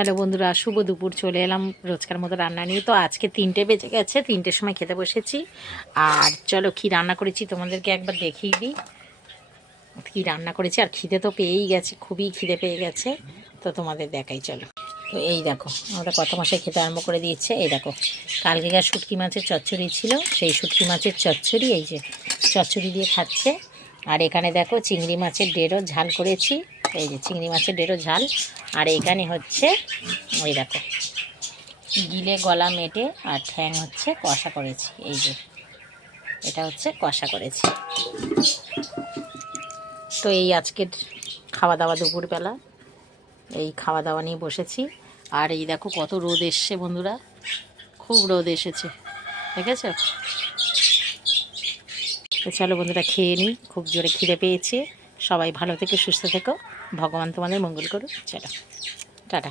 Hello বন্ধুরা, শুভ দুপুর। চলে এলাম রোজকার মতো রান্না নিয়ে। তো আজকে 3টে বেজে গেছে, 3টের সময় খেতে বসেছি। আর চলো কী রান্না করেছি তোমাদেরকে একবার দেখিয়ে দিই কী রান্না করেছি। আর খিদে তো পেয়েই গেছে, খুবই খিদে পেয়ে গেছে, তো তোমাদের দেখাই চলো। তো এই দেখো, আমরা কত মাসে খেতে আরম্ভ করে দিয়েছে। এই দেখো, কালকেকার শুটকি মাছের চচ্চড়ি ছিল, সেই শুটকি মাছের চচ্চড়ি এই যে চচ্চড়ি দিয়ে খাচ্ছে। আর এখানে দেখো চিংড়ি মাছের ডেরো ঝাল করেছি, এই যে চিংড়ি মাছের ডেরো ঝাল। আর এখানে হচ্ছে ওই দেখো গিলে গলা মেটে আর ঠ্যাং হচ্ছে কষা করেছি, এই যে এটা হচ্ছে কষা করেছি। তো এই আজকের খাওয়া দাওয়া দুপুরবেলা, এই খাওয়া দাওয়া নিয়ে বসেছি। আর এই দেখো কত রোদ এসছে বন্ধুরা, খুব রোদ এসেছে, দেখেছ? তো চলো বন্ধুরা খেয়ে নিই, খুব জোরে খিদে পেয়েছে। সবাই ভালো থেকো, সুস্থ থেকো, ভগবান তোমাদের মঙ্গল করুক। চলো টাটা।